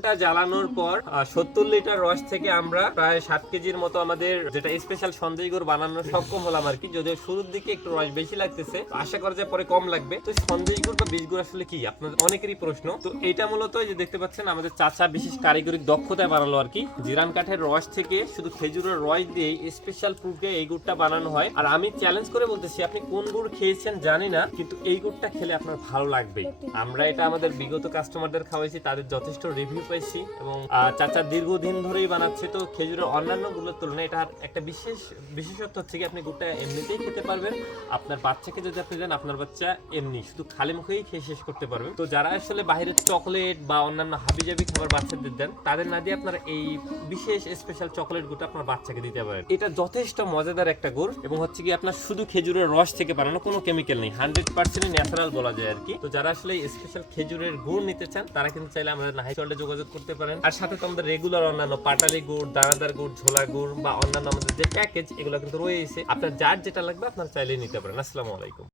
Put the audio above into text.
ঘন্টা জ্বালানোর পর 70 লিটার রস থেকে আমরা প্রায় 7 কেজির মতো আমাদের যেটা স্পেশাল সন্দেশ গুড় বানানো সক্ষম হলাম আর কি। যদিও শুরুর দিকে একটু রস বেশি লাগতেছে, আশা করা যায় পরে কম লাগবে। তো সন্দেশ গুড় বা বীজ গুড় আসলে কি আপনাদের অনেকেরই প্রশ্ন। তো এটা মূলত এই যে দেখতে পাচ্ছেন আমাদের চাচা বিশেষ কারিগরি দক্ষতায় বানালো আর কি। জিরান কাঠের রস থেকে শুধু খেজুরের রস দিয়ে স্পেশাল প্রক্রিয়া এই গুড়টা বানানো হয়। আর আমি চ্যালেঞ্জ করে বলতেছি, আপনি কোন গুড় খেয়েছেন জানি না, কিন্তু এই গুড়টা খেলে আপনার ভালো লাগবে। আমরা এটা আমাদের বিগত কাস্টমারদের খাওয়াইছি, তাদের যথেষ্ট রিভিউ পাইছি এবং চাচা দীর্ঘদিন ধরেই বানাচ্ছে। তো খেজুরের অন্যান্য গুলোর তুলনায় এটার একটা বিশেষত্ব হচ্ছে কি আপনি গুড়টা এমনিতেই খেতে পারবেন। আপনার বাচ্চাকে যদি আপনি দেন, আপনার বাচ্চা এমনি শুধু খালি মুখেই খেয়ে শেষ করতে পারবেন। তো যারা আসলে বাইরের চকলেট বা অন্যান্য হাবিজাবি খাবার বাচ্চাদের দেন, তাদের না দিয়ে আপনারা এই বিশেষ স্পেশাল চকলেট গুড়টা আপনার বাচ্চাকে দিতে পারেন। এটা যথেষ্ট মজাদার একটা গুড় এবং হচ্ছে কি আপনার শুধু খেজুরের রস থেকে বানানো, কোনো কেমিক্যাল নেই, 100% ন্যাচারাল বলা যায় আর কি। তো যারা আসলে স্পেশাল খেজুরের গুড় নিতে চান, তারা কিন্তু চাইলে আমাদের নাহিদ চলে যোগাযোগ করতে পারেন। আর সাথে তো আমাদের রেগুলার অন্যান্য পাটালি গুড়, দানাদার গুড়, ঝোলা গুড় বা অন্যান্য আমাদের যে প্যাকেজ, এগুলো কিন্তু রয়েছে। আপনার যার যেটা লাগবে আপনারা চাইলে নিতে পারেন। আসসালামু আলাইকুম।